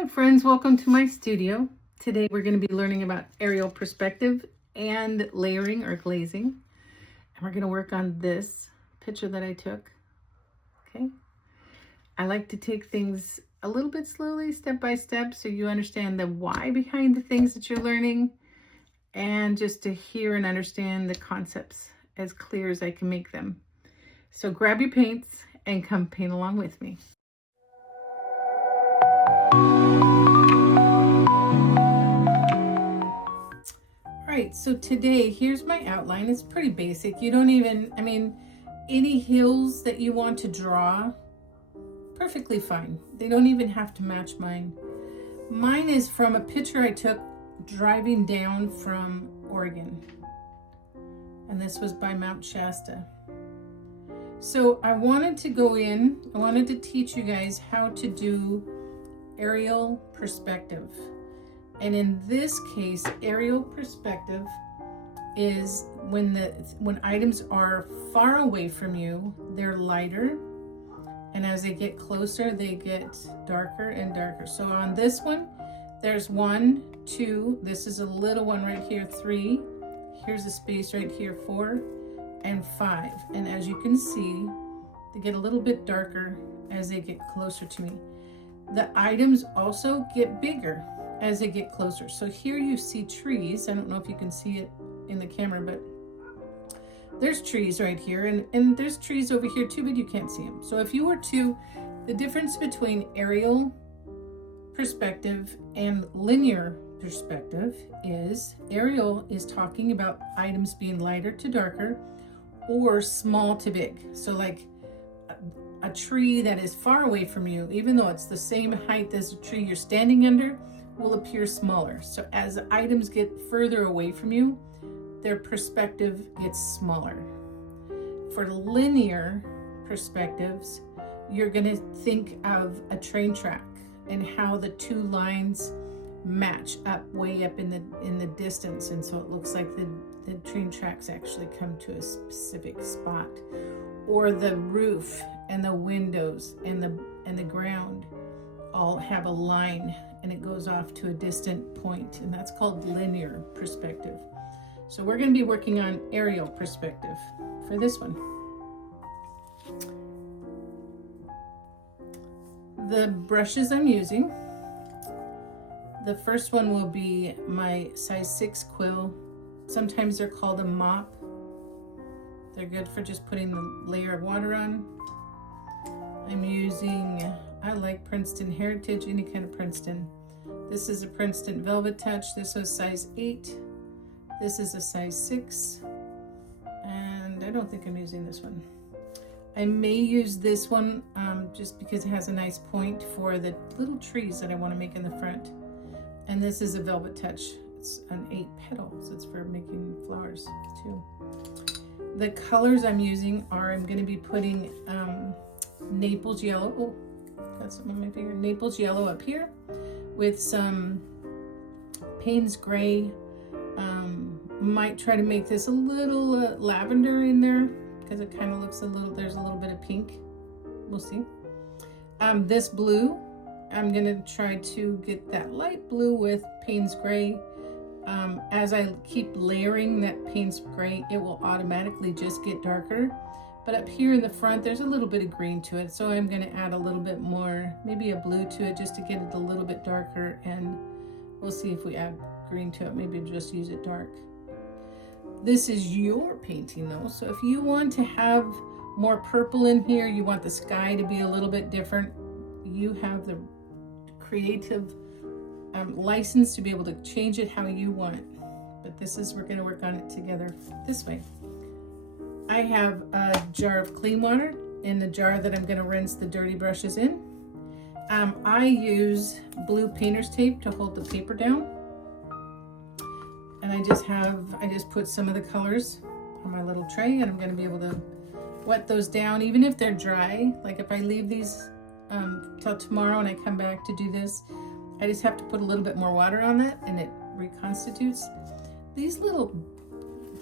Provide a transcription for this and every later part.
Hi friends, welcome to my studio. Today we're going to be learning about aerial perspective and layering or glazing. And we're going to work on this picture that I took. Okay. I like to take things a little bit slowly, step by step, so you understand the why behind the things that you're learning, and just to hear and understand the concepts as clear as I can make them. So grab your paints and come paint along with me. Alright, so today, here's my outline. It's pretty basic. You don't even, any hills that you want to draw, perfectly fine. They don't even have to match mine. Mine is from a picture I took driving down from Oregon. And this was by Mount Shasta. So I wanted to teach you guys how to do aerial perspective. And in this case, aerial perspective is when items are far away from you, they're lighter. And as they get closer, they get darker and darker. So on this one, there's 1, 2, this is a little one right here, 3. Here's a space right here, 4 and 5. And as you can see, they get a little bit darker as they get closer to me. The items also get bigger as they get closer. So here you see trees. I don't know if you can see it in the camera, but there's trees right here, and there's trees over here too, but you can't see them. So if you were to, the difference between aerial perspective and linear perspective is aerial is talking about items being lighter to darker or small to big. So like a tree that is far away from you, even though it's the same height as the tree you're standing under, will appear smaller. So as items get further away from you, their perspective gets smaller. For linear perspectives, you're going to think of a train track and how the two lines match up way up in the distance, and so it looks like the train tracks actually come to a specific spot. Or the roof and the windows and the ground all have a line and it goes off to a distant point, and that's called linear perspective. So we're going to be working on aerial perspective for this one. The brushes I'm using, the first one will be my size 6 quill. Sometimes they're called a mop. They're good for just putting the layer of water on. I'm using, I like Princeton Heritage, any kind of Princeton. This is a Princeton Velvet Touch. This was size 8. This is a size 6. And I don't think I'm using this one. I may use this one just because it has a nice point for the little trees that I want to make in the front. And this is a Velvet Touch. It's an 8 petals. It's for making flowers too. The colors I'm using are, I'm going to be putting Naples yellow. Oh, got some on my finger. Naples yellow up here with some Payne's gray. Might try to make this a little lavender in there because it kind of looks there's a little bit of pink. We'll see. This blue, I'm going to try to get that light blue with Payne's gray. As I keep layering that Payne's gray, it will automatically just get darker. But up here in the front, there's a little bit of green to it. So I'm going to add a little bit more, maybe a blue to it just to get it a little bit darker. And we'll see if we add green to it. Maybe just use it dark. This is your painting though. So if you want to have more purple in here, you want the sky to be a little bit different, you have the creative license to be able to change it how you want. But we're going to work on it together this way. I have a jar of clean water in the jar that I'm going to rinse the dirty brushes in. I use blue painter's tape to hold the paper down. And I just put some of the colors on my little tray, and I'm going to be able to wet those down even if they're dry. Like if I leave these till tomorrow and I come back to do this, I just have to put a little bit more water on that and it reconstitutes. These little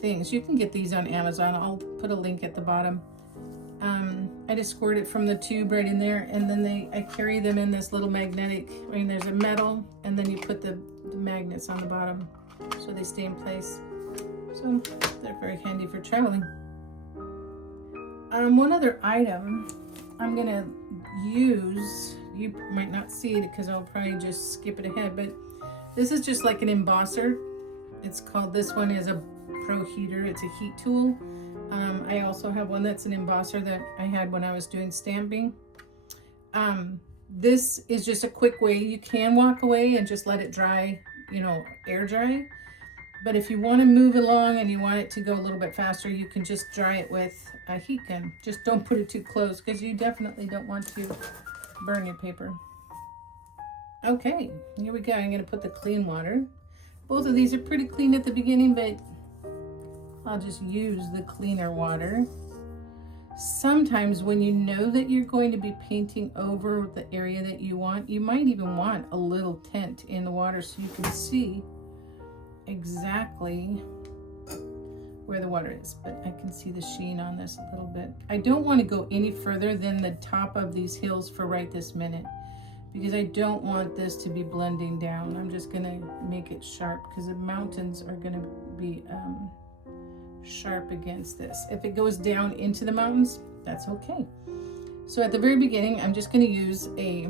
things, you can get these on Amazon. I'll put a link at the bottom. I just squirt it from the tube right in there, and then I carry them in this little magnetic, I mean, there's a metal, and then you put the magnets on the bottom so they stay in place. So they're very handy for traveling. One other item I'm gonna use, you might not see it because I'll probably just skip it ahead, but this is just like an embosser. It's called, this one is a Pro Heater. It's a heat tool. I also have one that's an embosser that I had when I was doing stamping. This is just a quick way. You can walk away and just let it dry, you know, air dry. But if you want to move along and you want it to go a little bit faster, you can just dry it with a heat gun. Just don't put it too close because you definitely don't want to burn your paper. Okay, here we go. I'm going to put the clean water. Both of these are pretty clean at the beginning, but I'll just use the cleaner water. Sometimes when you know that you're going to be painting over the area that you want, you might even want a little tint in the water so you can see exactly where the water is. But I can see the sheen on this a little bit. I don't want to go any further than the top of these hills for right this minute, because I don't want this to be blending down. I'm just gonna make it sharp because the mountains are gonna be sharp against this. If it goes down into the mountains, that's okay. So at the very beginning, I'm just gonna use a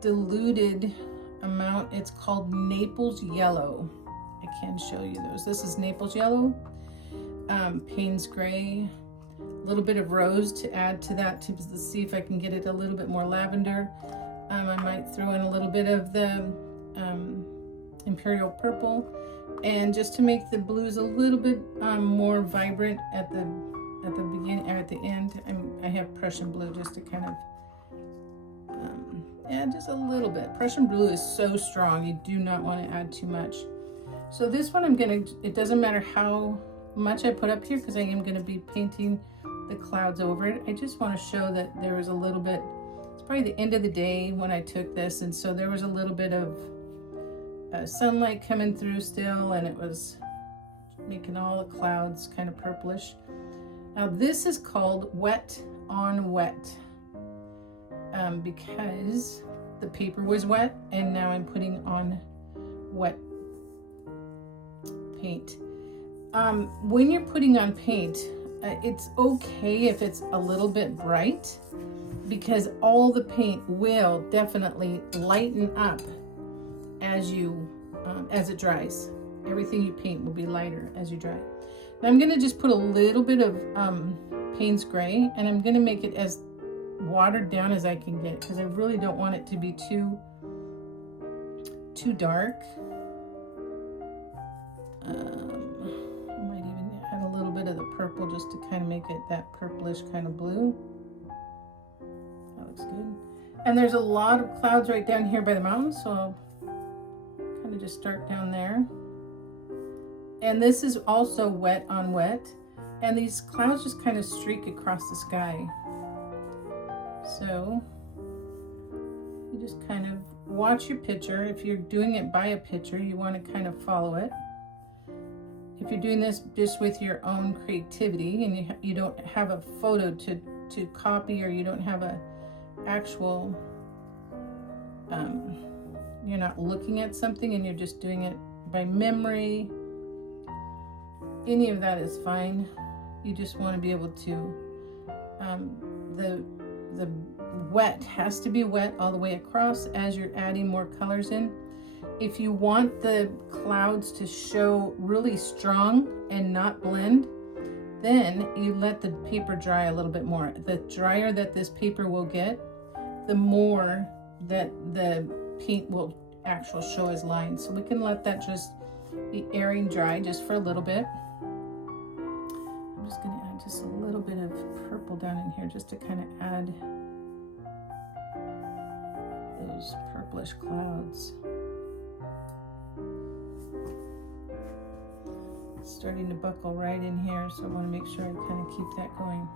diluted amount. It's called Naples Yellow. I can show you those. This is Naples Yellow, Payne's Gray, a little bit of rose to add to that to see if I can get it a little bit more lavender. I might throw in a little bit of the Imperial Purple, and just to make the blues a little bit more vibrant at the beginning or at the end. I have Prussian blue just to kind of add just a little bit. Prussian blue is so strong, you do not want to add too much. So this one it doesn't matter how much I put up here because I am going to be painting the clouds over it. I just want to show that there was a little bit, it's probably the end of the day when I took this, and so there was a little bit of sunlight coming through still, and it was making all the clouds kind of purplish. Now this is called wet on wet because the paper was wet, and now I'm putting on wet paint. When you're putting on paint, it's okay if it's a little bit bright, because all the paint will definitely lighten up as it dries. Everything you paint will be lighter as you dry. Now I'm going to just put a little bit of Payne's Gray, and I'm going to make it as watered down as I can get, because I really don't want it to be too dark. I might even add a little bit of the purple just to kind of make it that purplish kind of blue. That looks good. And there's a lot of clouds right down here by the mountains, so I'll kind of just start down there. And this is also wet on wet, and these clouds just kind of streak across the sky. So you just kind of watch your picture. If you're doing it by a picture, you want to kind of follow it. If you're doing this just with your own creativity and you don't have a photo to copy, or you don't have a actual, you're not looking at something and you're just doing it by memory, any of that is fine. You just want to be able to, the wet has to be wet all the way across as you're adding more colors in. If you want the clouds to show really strong and not blend, then you let the paper dry a little bit more. The drier that this paper will get, the more that the paint will actually show as lines. So we can let that just be airing dry just for a little bit. I'm just going to add just a little bit of purple down in here just to kind of add those purplish clouds. It's starting to buckle right in here, so I want to make sure I kind of keep that going.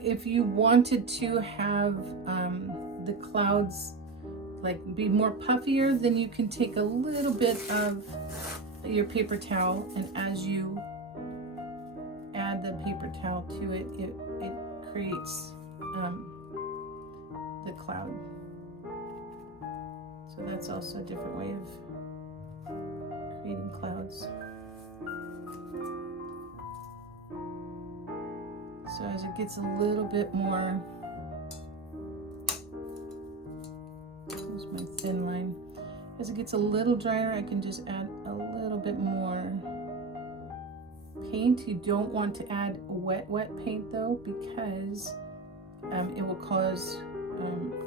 If you wanted to have the clouds like be more puffier, then you can take a little bit of your paper towel, and as you add the paper towel to it, it creates the cloud. So that's also a different way of creating clouds. So as it gets a little bit more, here's my thin line. As it gets a little drier, I can just add a little bit more paint. You don't want to add wet paint though, because it will cause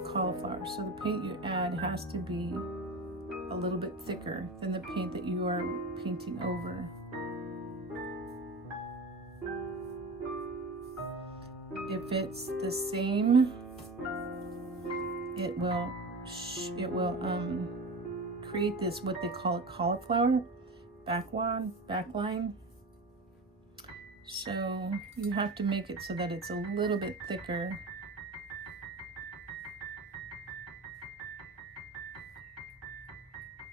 cauliflower. So the paint you add has to be a little bit thicker than the paint that you are painting over. If it's the same, it will create this, what they call a cauliflower backline. So you have to make it so that it's a little bit thicker.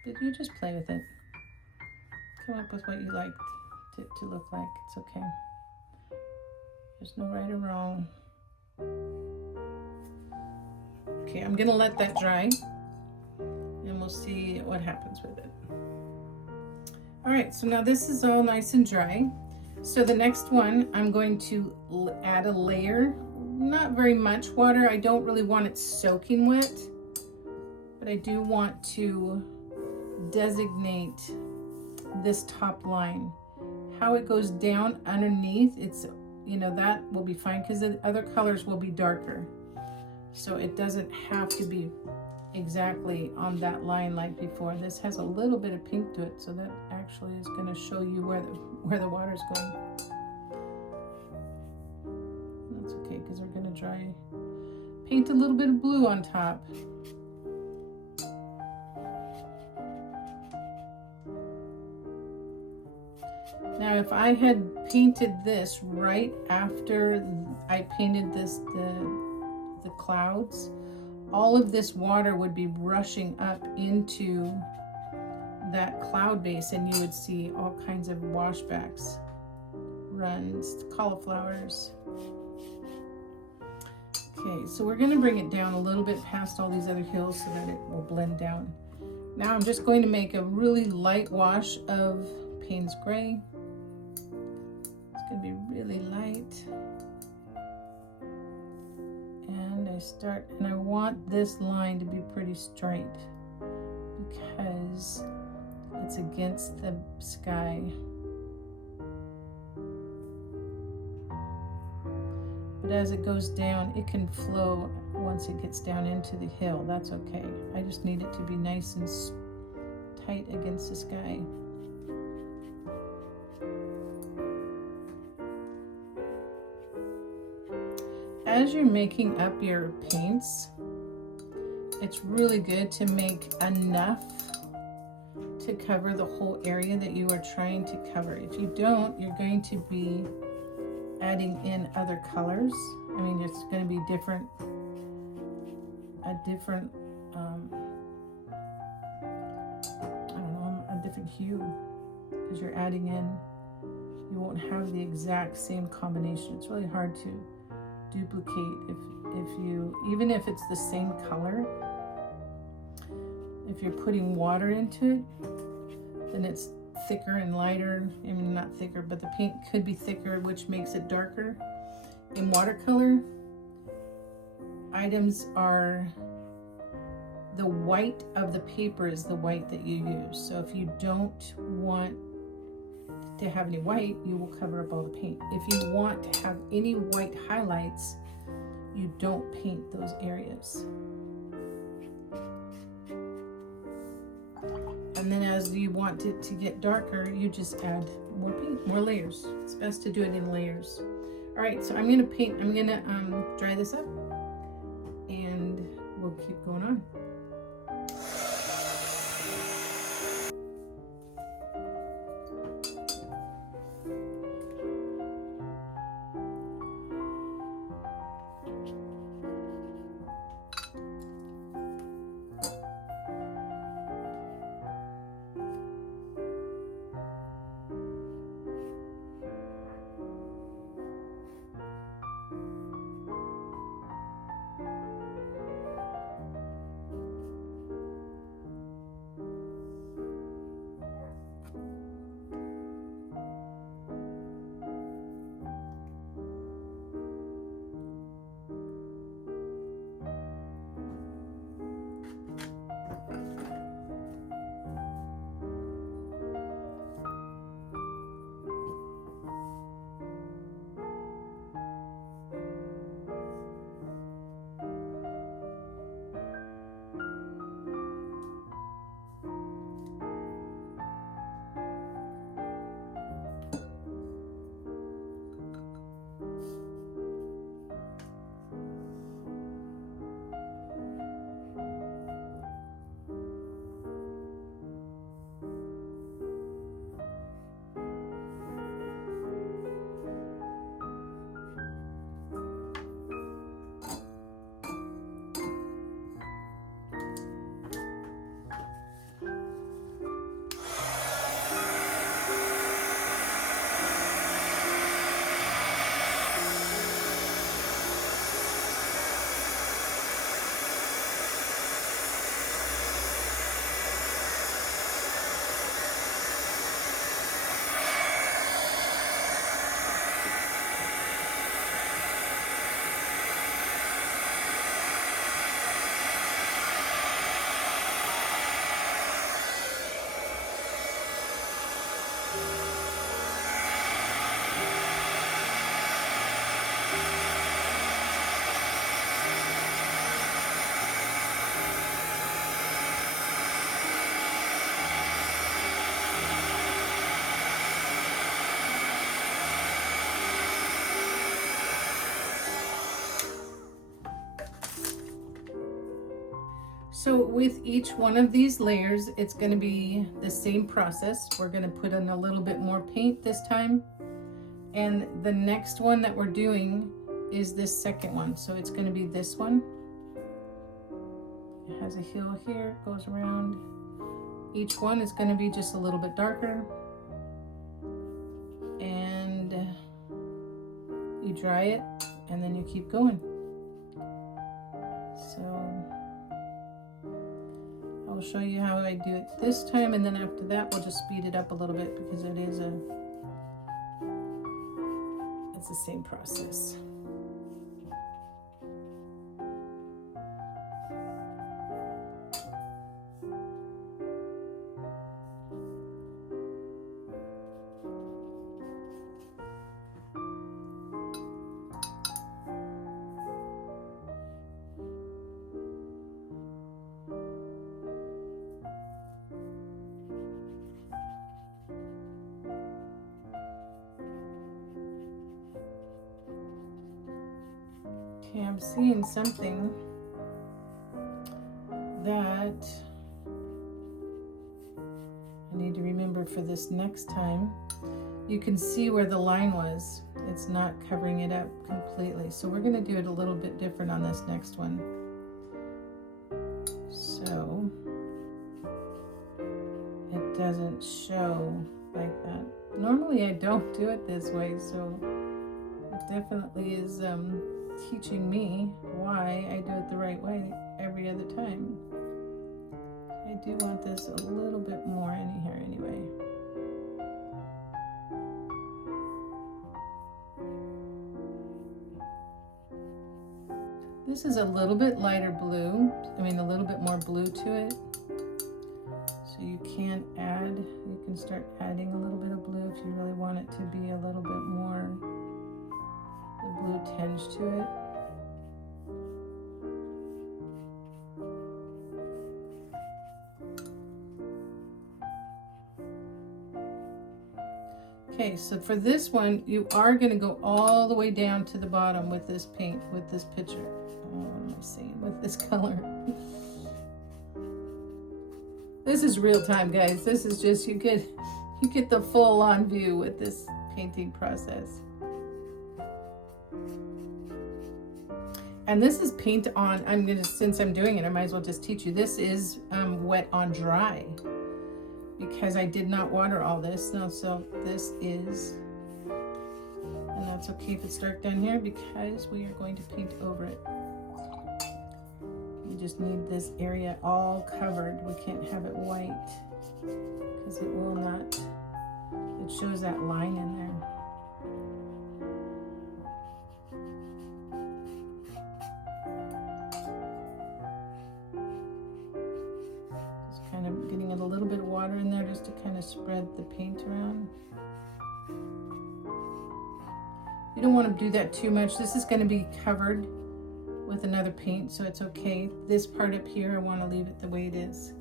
But you just play with it. Come up with what you like to look like. It's okay. There's no right or wrong. Okay, I'm gonna let that dry and we'll see what happens with it. All right, so now this is all nice and dry. So the next one, I'm going to add a layer, not very much water. I don't really want it soaking wet, but I do want to designate this top line. How it goes down underneath, it's, you know, that will be fine because the other colors will be darker. So it doesn't have to be exactly on that line like before. This has a little bit of pink to it, so that actually is going to show you where the water's going. That's okay because we're going to dry. Paint a little bit of blue on top. Now if I had painted this right after I painted this, the clouds, all of this water would be rushing up into that cloud base and you would see all kinds of washbacks, runs, cauliflowers. Okay, so we're going to bring it down a little bit past all these other hills so that it will blend down. Now I'm just going to make a really light wash of Payne's Gray. It's going to be really light. And I want this line to be pretty straight because it's against the sky. But as it goes down, it can flow once it gets down into the hill. That's okay. I just need it to be nice and tight against the sky. As you're making up your paints, it's really good to make enough to cover the whole area that you are trying to cover. If you don't, you're going to be adding in other colors. I mean, it's going to be a different I don't know, a different hue, because you're adding in, you won't have the exact same combination. It's really hard to duplicate if you, even if it's the same color, if you're putting water into it, then it's thicker and lighter. I mean, not thicker, but the paint could be thicker, which makes it darker. In watercolor, items are, the white of the paper is the white that you use. So if you don't want to have any white, you will cover up all the paint. If you want to have any white highlights, you don't paint those areas. And then as you want it to get darker, you just add more paint, more layers. It's best to do it in layers. All right, so I'm gonna dry this up and we'll keep going on. So with each one of these layers, it's going to be the same process. We're going to put in a little bit more paint this time. And the next one that we're doing is this second one. So it's going to be this one. It has a heel here, goes around. Each one is going to be just a little bit darker. And you dry it and then you keep going. So I'll show you how I do it this time, and then after that we'll just speed it up a little bit because it's the same process. Okay, I'm seeing something that I need to remember for this next time. You can see where the line was. It's not covering it up completely. So we're going to do it a little bit different on this next one. So it doesn't show like that. Normally I don't do it this way, so it definitely is teaching me why I do it the right way every other time. I do want this a little bit more in here anyway. This is a little bit lighter blue, a little bit more blue to it. So you can start adding a little bit of blue if you really want it to be a little bit more the blue tinge to it. Okay, so for this one, you are going to go all the way down to the bottom with this paint, with this picture. Oh, what am I saying? With this color. This is real time, guys. This is just, you get the full on view with this painting process. And this is paint on, since I'm doing it, I might as well just teach you. This is wet on dry, because I did not water all this. No, so this is, and that's okay if it's dark down here because we are going to paint over it. You just need this area all covered. We can't have it white because it will not, it shows that line in there. Getting a little bit of water in there just to kind of spread the paint around. You don't want to do that too much. This is going to be covered with another paint, so it's okay. This part up here, I want to leave it the way it is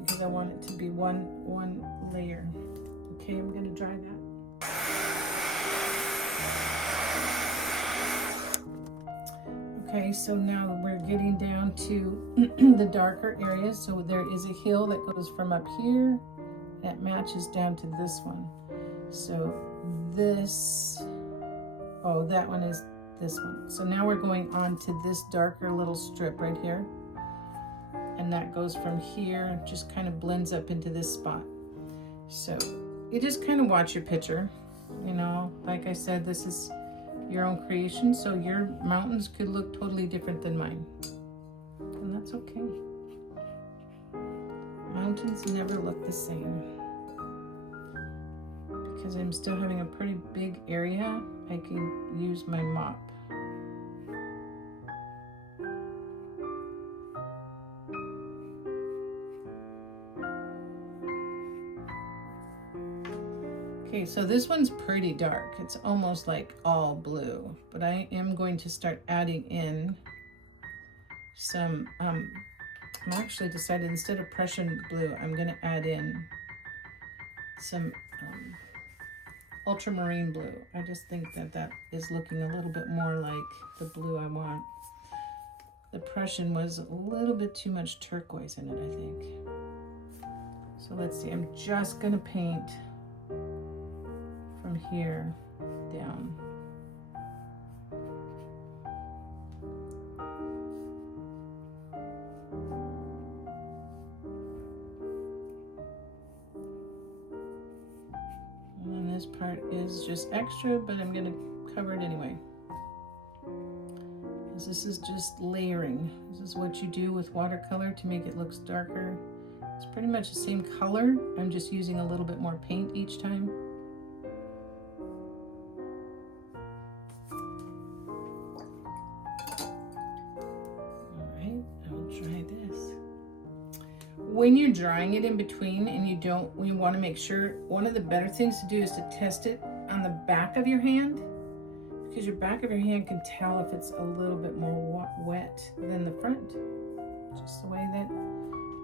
because I want it to be one layer. Okay, I'm going to dry that. Okay, so now we're getting down to the darker areas. So there is a hill that goes from up here that matches down to this one. So this, oh, that one is this one. So now we're going on to this darker little strip right here. And that goes from here, just kind of blends up into this spot. So you just kind of watch your picture. You know, like I said, this is your own creation, so your mountains could look totally different than mine, and that's okay. Mountains never look the same. Because I'm still having a pretty big area, I can use my mop. Okay, so this one's pretty dark. It's almost like all blue, but I am going to start adding in some, I'm actually decided instead of Prussian blue, I'm gonna add in some ultramarine blue. I just think that that is looking a little bit more like the blue I want. the Prussian was a little bit too much turquoise in it, I think. So let's see, I'm just gonna paint from here down. And then this part is just extra, but I'm gonna cover it anyway. Because this is just layering. This is what you do with watercolor to make it look darker. It's pretty much the same color. I'm just using a little bit more paint each time. Alright, I'll try this. When you're drying it in between and you want to make sure, one of the better things to do is to test it on the back of your hand, because your back of your hand can tell if it's a little bit more wet than the front. Just the way that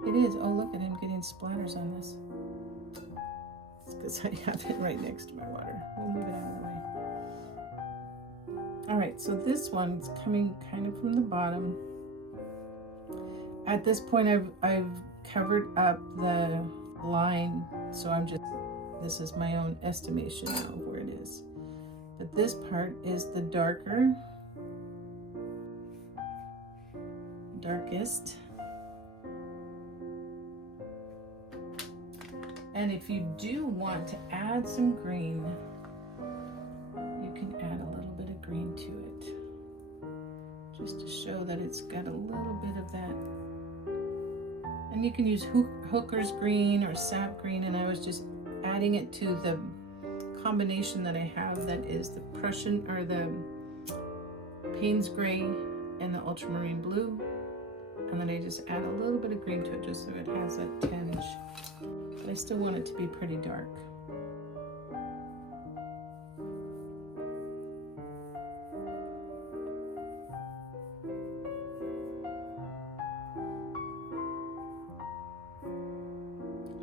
it is. Oh, look at him getting splatters on this. It's because I have it right next to my water. We'll move it out of the way. All right, so this one's coming kind of from the bottom. At this point, I've covered up the line, so this is my own estimation now of where it is. But this part is the darkest. And if you do want to add some green, you can add a little bit of green to it, just to show that it's got a little bit of that. And you can use hooker's green or sap green, and I was just adding it to the combination that I have, that is the Prussian, or the Payne's gray and the ultramarine blue, and then I just add a little bit of green to it just so it has a tinge. But I still want it to be pretty dark.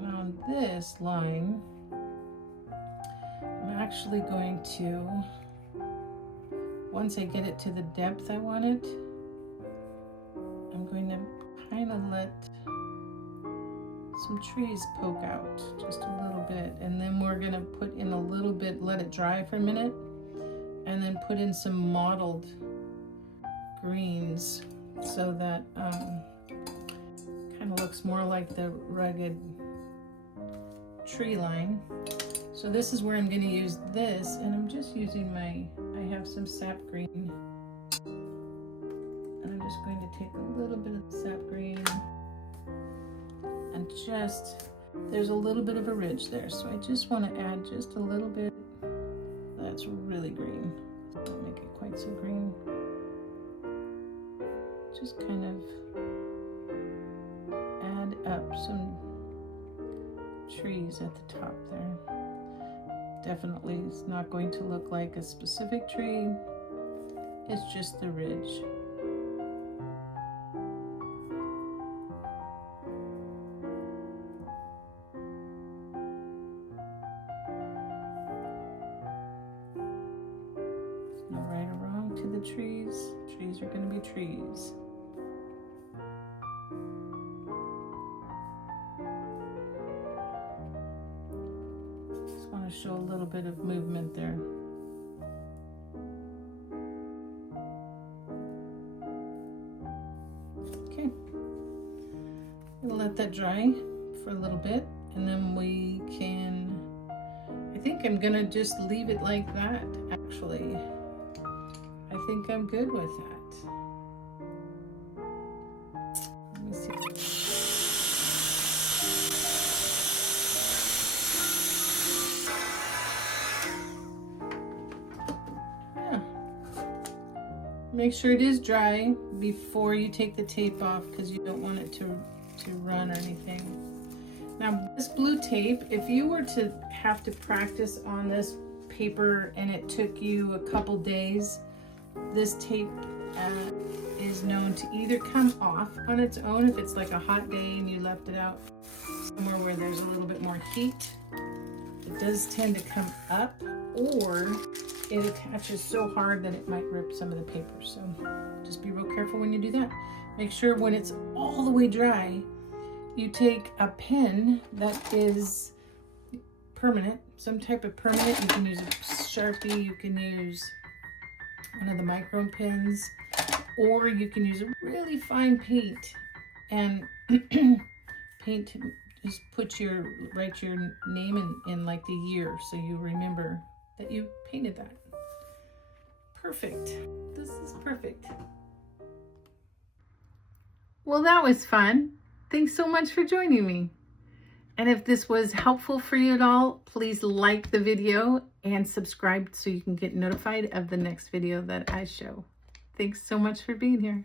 On this line, I'm actually going to, once I get it to the depth I want it, I'm going to kind of let some trees poke out just a little bit, and then we're going to put in a little bit, let it dry for a minute, and then put in some mottled greens so that kind of looks more like the rugged tree line. So this is where I'm going to use this, and I'm just using I have some sap green, and I'm just going to take a little bit of the sap green, and there's a little bit of a ridge there, so I just want to add just a little bit. That's really green. Don't make it quite so green. Just kind of add up some trees at the top there. Definitely it's not going to look like a specific tree. It's just the ridge. There's no right or wrong to the trees. Trees are going to be trees. Show a little bit of movement there. Okay, we'll let that dry for a little bit, and then we can, I think I'm gonna just leave it like that. Actually, I think I'm good with that. Let me see. Make sure it is dry before you take the tape off, because you don't want it to run or anything. Now this blue tape, if you were to have to practice on this paper and it took you a couple days, this tape is known to either come off on its own if it's like a hot day and you left it out somewhere where there's a little bit more heat. It does tend to come up or it attaches so hard that it might rip some of the paper. So just be real careful when you do that. Make sure when it's all the way dry, you take a pen that is permanent, some type of permanent. You can use a Sharpie, you can use one of the micro pens, or you can use a really fine paint and paint, just write your name in like the year so you remember that you painted that. Perfect. This is perfect. Well, that was fun. Thanks so much for joining me. And if this was helpful for you at all, please like the video and subscribe so you can get notified of the next video that I show. Thanks so much for being here.